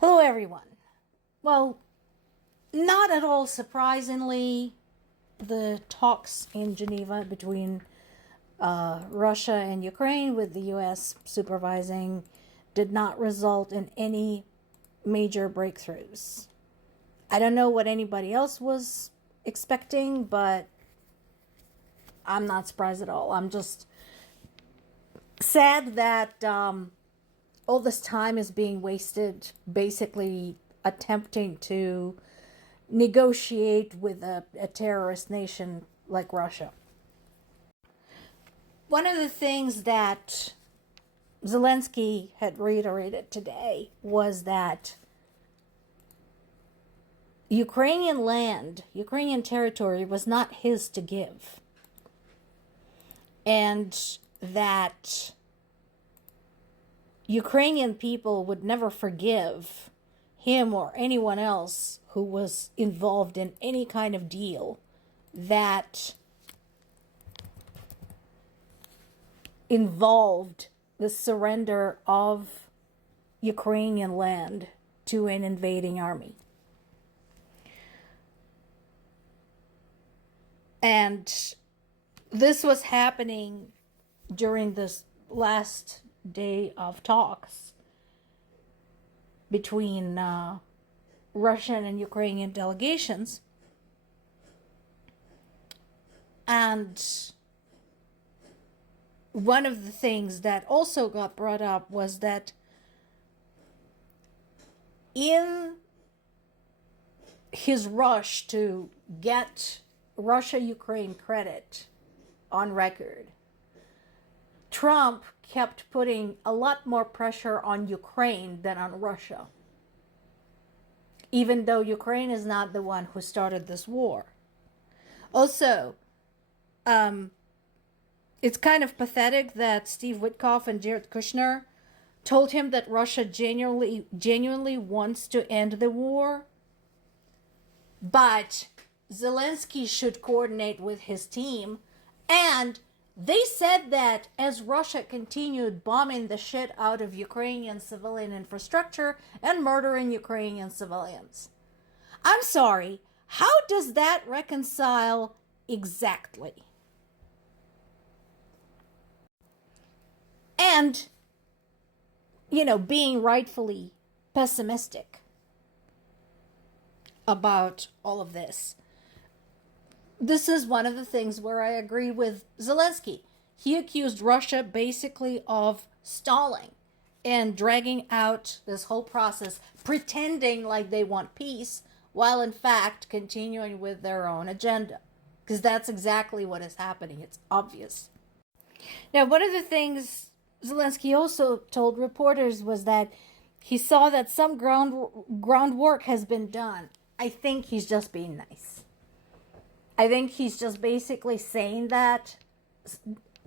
Hello, everyone. Well, not at all surprisingly, the talks in Geneva between Russia and Ukraine, with the U.S. supervising, did not result in any major breakthroughs. I don't know what anybody else was expecting, but I'm not surprised at all. I'm just sad that all this time is being wasted basically attempting to negotiate with a terrorist nation like Russia. One of the things that Zelensky had reiterated today was that Ukrainian land, Ukrainian territory was not his to give. And that Ukrainian people would never forgive him or anyone else who was involved in any kind of deal that involved the surrender of Ukrainian land to an invading army. And this was happening during this last day of talks between Russian and Ukrainian delegations. And one of the things that also got brought up was that in his rush to get Russia-Ukraine credit on record, Trump kept putting a lot more pressure on Ukraine than on Russia, even though Ukraine is not the one who started this war. Also, it's kind of pathetic that Steve Witkoff and Jared Kushner told him that Russia genuinely wants to end the war, but Zelensky should coordinate with his team. And they said that as Russia continued bombing the shit out of Ukrainian civilian infrastructure and murdering Ukrainian civilians. I'm sorry, how does that reconcile exactly? And, being rightfully pessimistic about all of this. This is one of the things where I agree with Zelensky. He accused Russia basically of stalling and dragging out this whole process, pretending like they want peace, while in fact continuing with their own agenda. Because that's exactly what is happening. It's obvious. Now, one of the things Zelensky also told reporters was that he saw that some groundwork has been done. I think he's just being nice. I think he's just basically saying that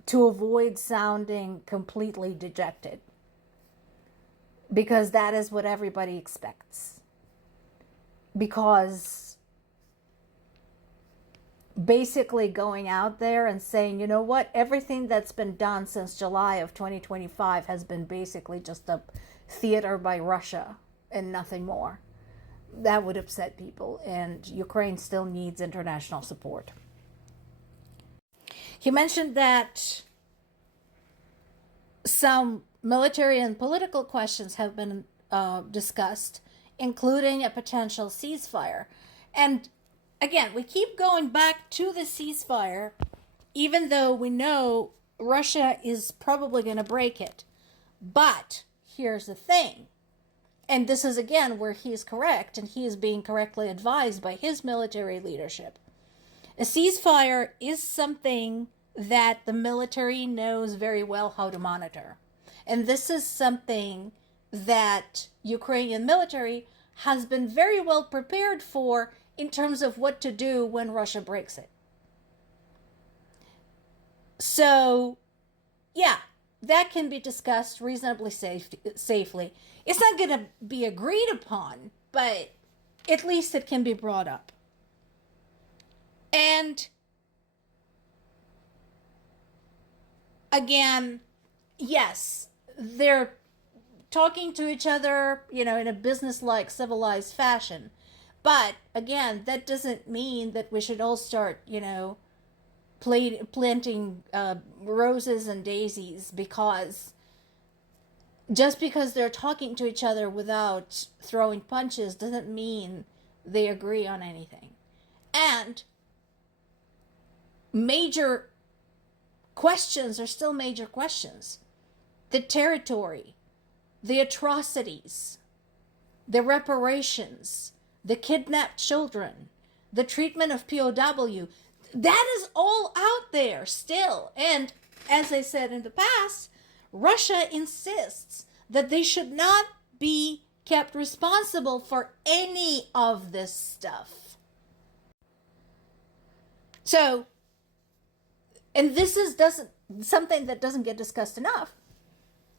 to avoid sounding completely dejected, because that is what everybody expects. Because basically going out there and saying, you know what, everything that's been done since July of 2025 has been basically just a theater by Russia and nothing more. That would upset people, and Ukraine still needs international support. He mentioned that some military and political questions have been discussed, including a potential ceasefire. And again, we keep going back to the ceasefire, even though we know Russia is probably going to break it. But here's the thing. And this is, again, where he is correct, and he is being correctly advised by his military leadership. A ceasefire is something that the military knows very well how to monitor. And this is something that Ukrainian military has been very well prepared for in terms of what to do when Russia breaks it. So, yeah, that can be discussed reasonably safely. It's not going to be agreed upon, but at least it can be brought up. And again, yes, they're talking to each other, in a business-like, civilized fashion. But again, that doesn't mean that we should all start, planting roses and daisies, because just because they're talking to each other without throwing punches doesn't mean they agree on anything. And major questions are still major questions. The territory, the atrocities, the reparations, the kidnapped children, the treatment of POW, that is all out there still. And as I said in the past, Russia insists that they should not be kept responsible for any of this stuff. So, and this is something that doesn't get discussed enough.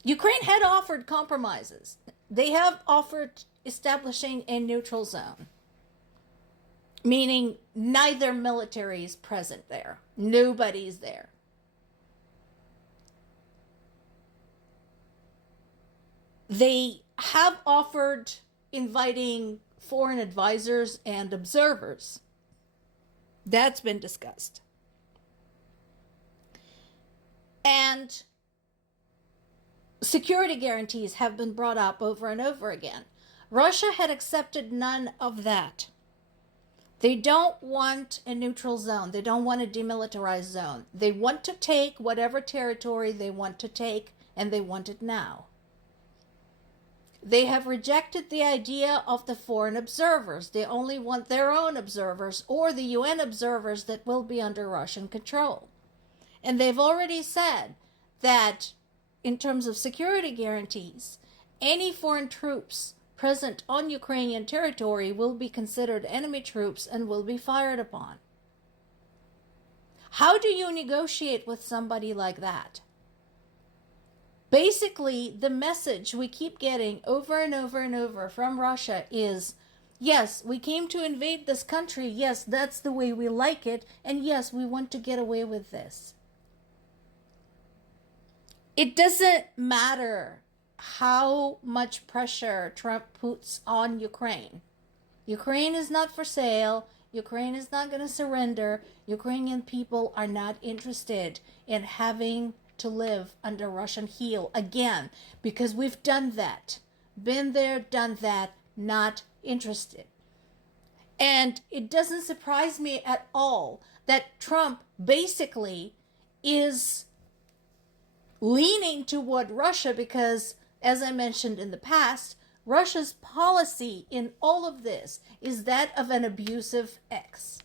Ukraine had offered compromises. They have offered establishing a neutral zone, meaning neither military is present there. Nobody's there. They have offered inviting foreign advisors and observers. That's been discussed. And security guarantees have been brought up over and over again. Russia had accepted none of that. They don't want a neutral zone. They don't want a demilitarized zone. They want to take whatever territory they want to take, and they want it now. They have rejected the idea of the foreign observers. They only want their own observers, or the UN observers that will be under Russian control. And they've already said that in terms of security guarantees, any foreign troops present on Ukrainian territory will be considered enemy troops and will be fired upon. How do you negotiate with somebody like that? Basically, the message we keep getting over and over and over from Russia is, yes, we came to invade this country. Yes, that's the way we like it. And yes, we want to get away with this. It doesn't matter how much pressure Trump puts on Ukraine. Ukraine is not for sale. Ukraine is not going to surrender. Ukrainian people are not interested in having to live under Russian heel again, because we've done that. Been there, done that, not interested. And it doesn't surprise me at all that Trump basically is leaning toward Russia because, as I mentioned in the past, Russia's policy in all of this is that of an abusive ex.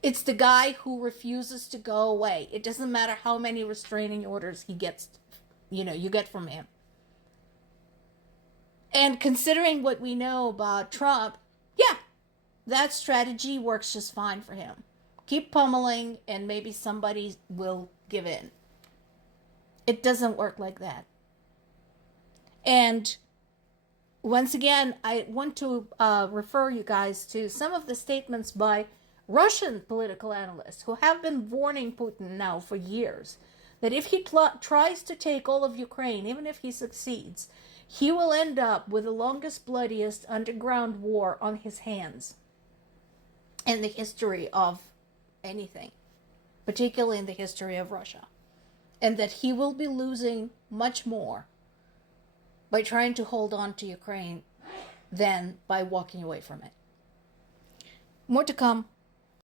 It's the guy who refuses to go away. It doesn't matter how many restraining orders he gets, you get from him. And considering what we know about Trump, yeah, that strategy works just fine for him. Keep pummeling and maybe somebody will give in. It doesn't work like that. And once again, I want to refer you guys to some of the statements by Russian political analysts who have been warning Putin now for years that if he tries to take all of Ukraine, even if he succeeds, he will end up with the longest, bloodiest underground war on his hands in the history of anything, particularly in the history of Russia. And that he will be losing much more by trying to hold on to Ukraine than by walking away from it. More to come.